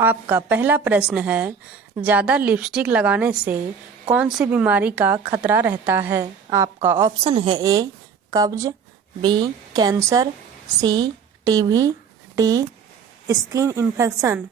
आपका पहला प्रश्न है, ज़्यादा लिपस्टिक लगाने से कौन सी बीमारी का खतरा रहता है? आपका ऑप्शन है ए कब्ज, बी कैंसर, सी टीबी, डी स्किन इन्फेक्शन।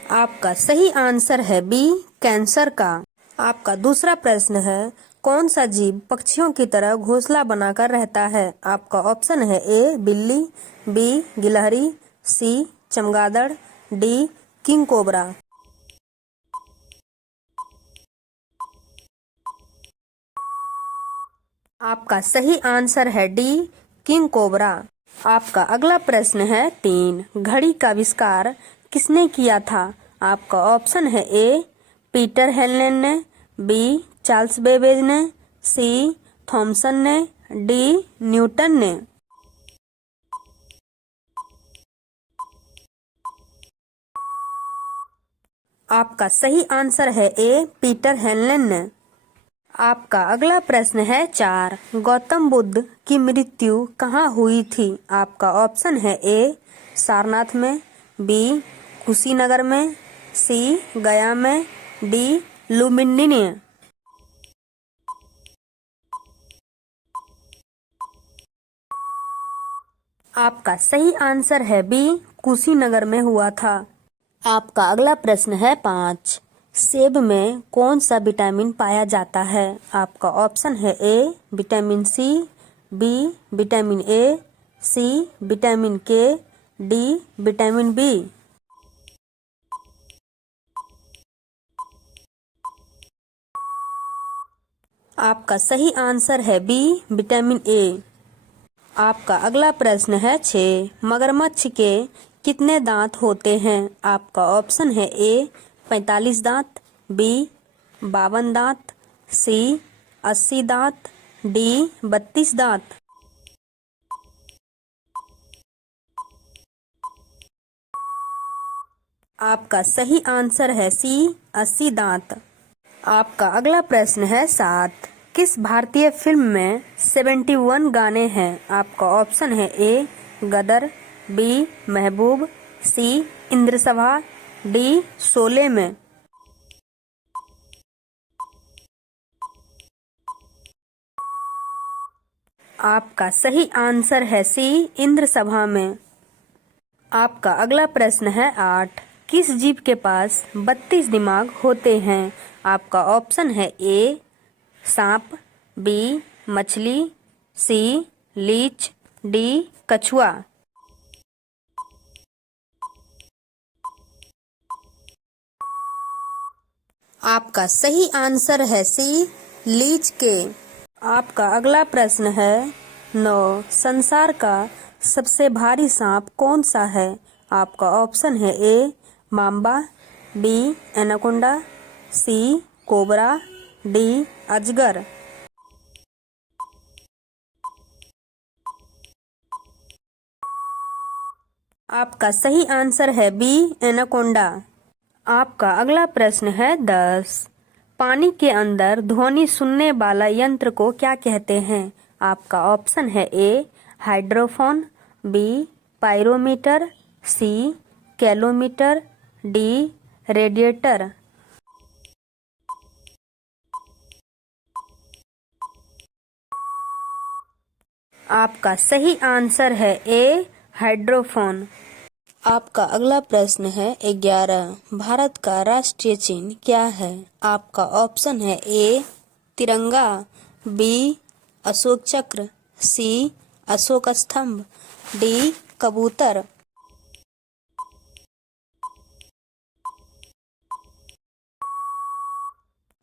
आपका सही आंसर है बी कैंसर का। आपका दूसरा प्रश्न है, कौन सा जीव पक्षियों की तरह घोंसला बनाकर रहता है? आपका ऑप्शन है ए बिल्ली, बी गिलहरी, सी चमगादड़, डी किंग कोबरा। आपका सही आंसर है डी किंग कोबरा। आपका अगला प्रश्न है 3, घड़ी का आविष्कार किसने किया था? आपका ऑप्शन है ए पीटर हेलेन ने, बी चार्ल्स बेबेज ने, सी थॉमसन ने, डी न्यूटन ने। आपका सही आंसर है ए पीटर हेलेन ने। आपका अगला प्रश्न है 4, गौतम बुद्ध की मृत्यु कहाँ हुई थी? आपका ऑप्शन है ए सारनाथ में, बी कुशीनगर में, सी गया में, डी लुम्बिनी में। आपका सही आंसर है बी कुशीनगर में हुआ था। आपका अगला प्रश्न है 5, सेब में कौन सा विटामिन पाया जाता है? आपका ऑप्शन है A vitamin C, B vitamin A, C vitamin K, D vitamin B. आपका सही आंसर है बी विटामिन ए। आपका अगला प्रश्न है 6, मगरमच्छ के कितने दांत होते हैं? आपका ऑप्शन है ए 45 दांत, बी 52 दांत, सी 80 दांत, डी 32 दांत। आपका सही आंसर है सी 80 दांत। आपका अगला प्रश्न है 7, किस भारतीय फिल्म में 71 गाने हैं? आपका ऑप्शन है ए गदर, बी महबूब, सी इंद्रसभा, डी शोले में। आपका सही आंसर है सी इंद्रसभा में। आपका अगला प्रश्न है 8, किस जीव के पास 32 दिमाग होते हैं? आपका ऑप्शन है ए सांप, बी मछली, सी लीच, डी कछुआ। आपका सही आंसर है सी लीच के। आपका अगला प्रश्न है 9, संसार का सबसे भारी सांप कौन सा है? आपका ऑप्शन है ए माम्बा, बी एनाकोंडा, सी कोबरा, डी अजगर। आपका सही आंसर है बी एनाकोंडा। आपका अगला प्रश्न है 10, पानी के अंदर ध्वनि सुनने वाला यंत्र को क्या कहते हैं? आपका ऑप्शन है ए हाइड्रोफोन, बी पायरोमीटर, सी कैलोमीटर, डी रेडिएटर। आपका सही आंसर है ए हाइड्रोफोन। आपका अगला प्रश्न है 11, भारत का राष्ट्रीय चिन्ह क्या है? आपका ऑप्शन है ए तिरंगा, बी अशोक चक्र, सी अशोक स्तंभ, डी कबूतर।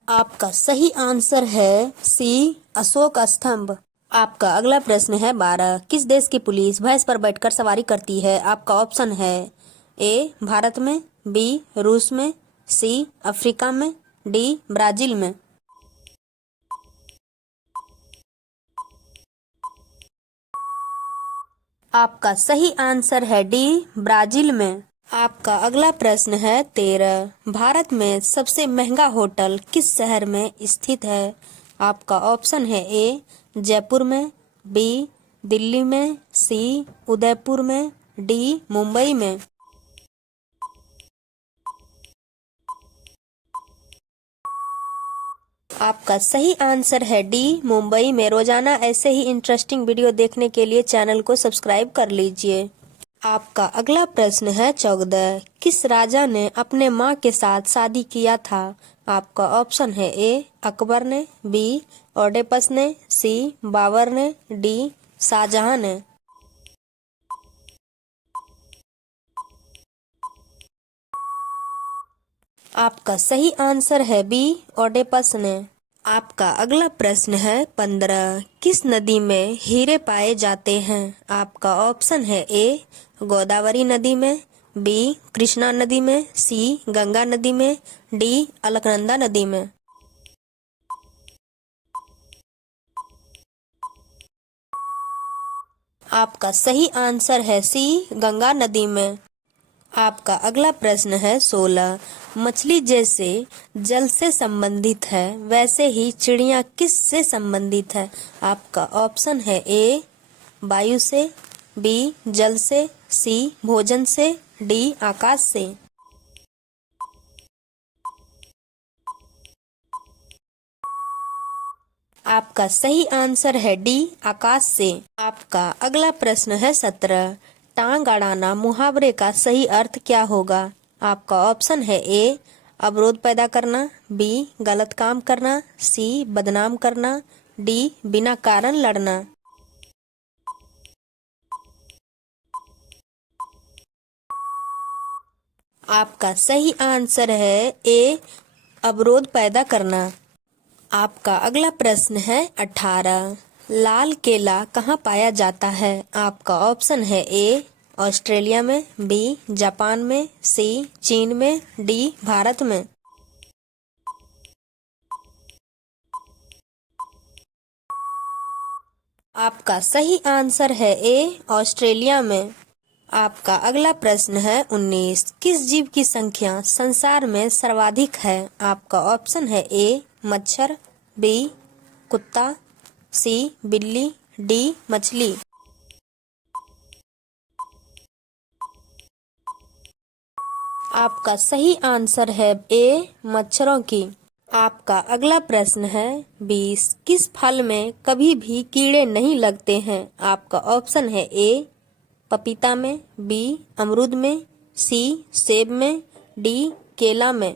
आपका सही आंसर है सी अशोक स्तंभ। आपका अगला प्रश्न है 12, किस देश की पुलिस भैंस पर बैठकर सवारी करती है? आपका ऑप्शन है ए भारत में, बी रूस में, सी अफ्रीका में, डी ब्राजील में। आपका सही आंसर है डी ब्राजील में। आपका अगला प्रश्न है 13, भारत में सबसे महंगा होटल किस शहर में स्थित है? आपका ऑप्शन है ए जयपुर में, बी दिल्ली में, सी उदयपुर में, डी मुंबई में। आपका सही आंसर है डी मुंबई में। रोजाना ऐसे ही इंटरेस्टिंग वीडियो देखने के लिए चैनल को सब्सक्राइब कर लीजिए। आपका अगला प्रश्न है 14। किस राजा ने अपने माँ के साथ शादी किया था? आपका ऑप्शन है ए अकबर ने, बी ओडेपस ने, सी बाबर ने, डी शाहजहां ने। आपका सही आंसर है बी ओडेपस ने। आपका अगला प्रश्न है 15। किस नदी में हीरे पाए जाते हैं? आपका ऑप्शन है ए गोदावरी नदी में, बी कृष्णा नदी में, सी गंगा नदी में, डी अलकनंदा नदी में। आपका सही आंसर है सी गंगा नदी में। आपका अगला प्रश्न है 16। मछली जैसे जल से संबंधित है वैसे ही चिड़िया किस से संबंधित है? आपका ऑप्शन है ए वायु से, बी जल से, सी भोजन से, डी आकाश से। आपका सही आंसर है डी आकाश से। आपका अगला प्रश्न है 17। टांग अड़ाना मुहावरे का सही अर्थ क्या होगा? आपका ऑप्शन है ए अवरोध पैदा करना, बी गलत काम करना, सी बदनाम करना, डी बिना कारण लड़ना। आपका सही आंसर है ए अवरोध पैदा करना। आपका अगला प्रश्न है 18। लाल केला कहाँ पाया जाता है? आपका ऑप्शन है ए ऑस्ट्रेलिया में, बी जापान में, सी चीन में, डी भारत में। आपका सही आंसर है ए ऑस्ट्रेलिया में। आपका अगला प्रश्न है 19। किस जीव की संख्या संसार में सर्वाधिक है? आपका ऑप्शन है ए मच्छर, बी कुत्ता, सी बिल्ली, डी मछली। आपका सही आंसर है ए मच्छरों की। आपका अगला प्रश्न है 20। किस फल में कभी भी कीड़े नहीं लगते हैं? आपका ऑप्शन है ए पपीता में, बी अमरूद में, सी सेब में, डी केला में।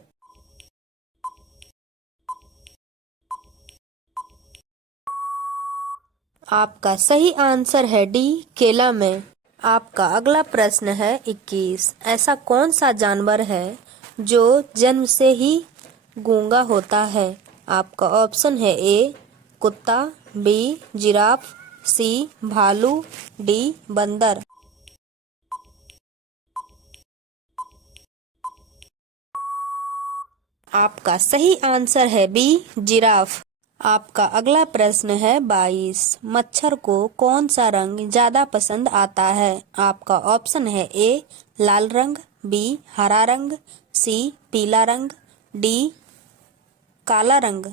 आपका सही आंसर है डी केला में। आपका अगला प्रश्न है 21। ऐसा कौन सा जानवर है जो जन्म से ही गूंगा होता है? आपका ऑप्शन है ए कुत्ता, बी जिराफ, सी भालू, डी बंदर। आपका सही आंसर है बी जिराफ। आपका अगला प्रश्न है 22। मच्छर को कौन सा रंग ज्यादा पसंद आता है? आपका ऑप्शन है ए लाल रंग, बी हरा रंग, सी पीला रंग, डी काला रंग।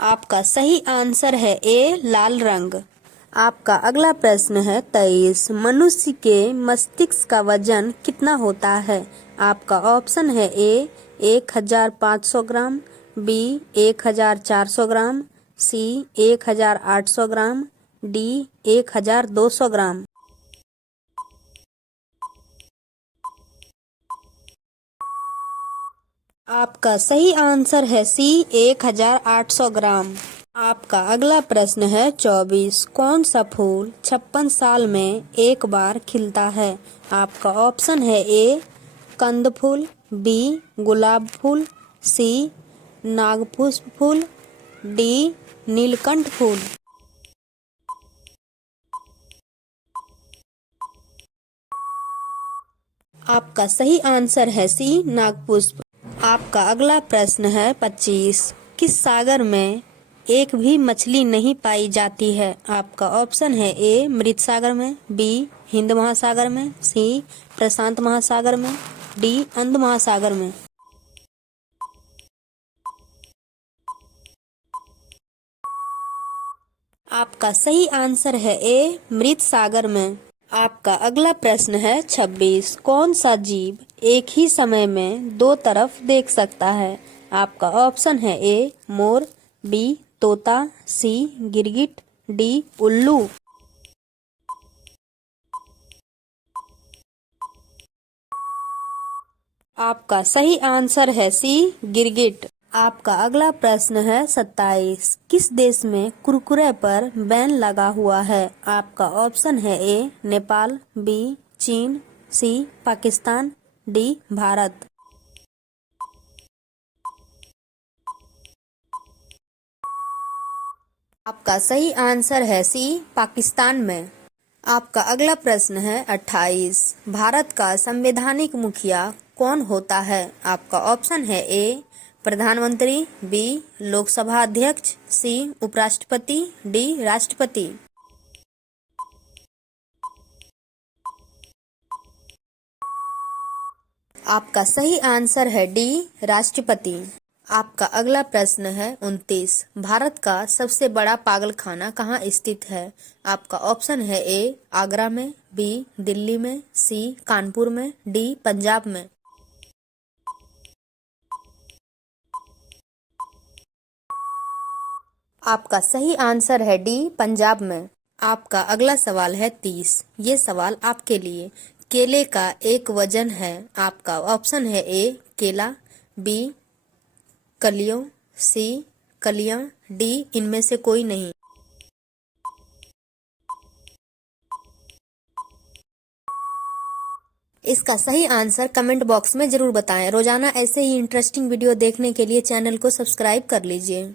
आपका सही आंसर है ए लाल रंग। आपका अगला प्रश्न है 23। मनुष्य के मस्तिष्क का वजन कितना होता है? आपका ऑप्शन है ए 1500 ग्राम, बी 1400 ग्राम, सी 1800 ग्राम, डी 1200 ग्राम। आपका सही आंसर है सी 1800 ग्राम। आपका अगला प्रश्न है 24। कौन सा फूल 56 साल में एक बार खिलता है? आपका ऑप्शन है ए कंद फूल, बी गुलाब फूल, सी नागपुष्प फूल, डी नीलकंठ फूल। आपका सही आंसर है सी नागपुष्प। आपका अगला प्रश्न है 25। किस सागर में एक भी मछली नहीं पाई जाती है? आपका ऑप्शन है ए मृत सागर में, बी हिंद महासागर में, सी प्रशांत महासागर में, डी अंध महासागर में। आपका सही आंसर है ए, मृत सागर में। आपका अगला प्रश्न है 26। कौन सा जीव एक ही समय में दो तरफ देख सकता है? आपका ऑप्शन है ए, मोर, बी, तोता, सी, गिरगिट, डी, उल्लू। आपका सही आंसर है सी, गिरगिट। आपका अगला प्रश्न है 27। किस देश में कुरकुरे पर बैन लगा हुआ है? आपका ऑप्शन है ए, नेपाल, बी, चीन, सी, पाकिस्तान, डी, भारत। आपका सही आंसर है सी, पाकिस्तान में। आपका अगला प्रश्न है 28। भारत का संवैधानिक मुखिया कौन होता है? आपका ऑप्शन है ए, प्रधानमंत्री, बी, लोकसभा अध्यक्ष, सी, उपराष्ट्रपति, डी, राष्ट्रपति। आपका सही आंसर है डी, राष्ट्रपति। आपका अगला प्रश्न है 29। भारत का सबसे बड़ा पागलखाना कहाँ स्थित है? आपका ऑप्शन है ए, आगरा में, बी, दिल्ली में, सी, कानपुर में, डी, पंजाब में। आपका सही आंसर है डी, पंजाब में। आपका अगला सवाल है 30। ये सवाल आपके लिए। केले का एक वजन है। आपका ऑप्शन है ए, केला, बी, कलियों, सी, कलियां, डी, इनमें से कोई नहीं। इसका सही आंसर कमेंट बॉक्स में जरूर बताएं। रोजाना ऐसे ही इंटरेस्टिंग वीडियो देखने के लिए चैनल को सब्सक्राइब कर लीजिए।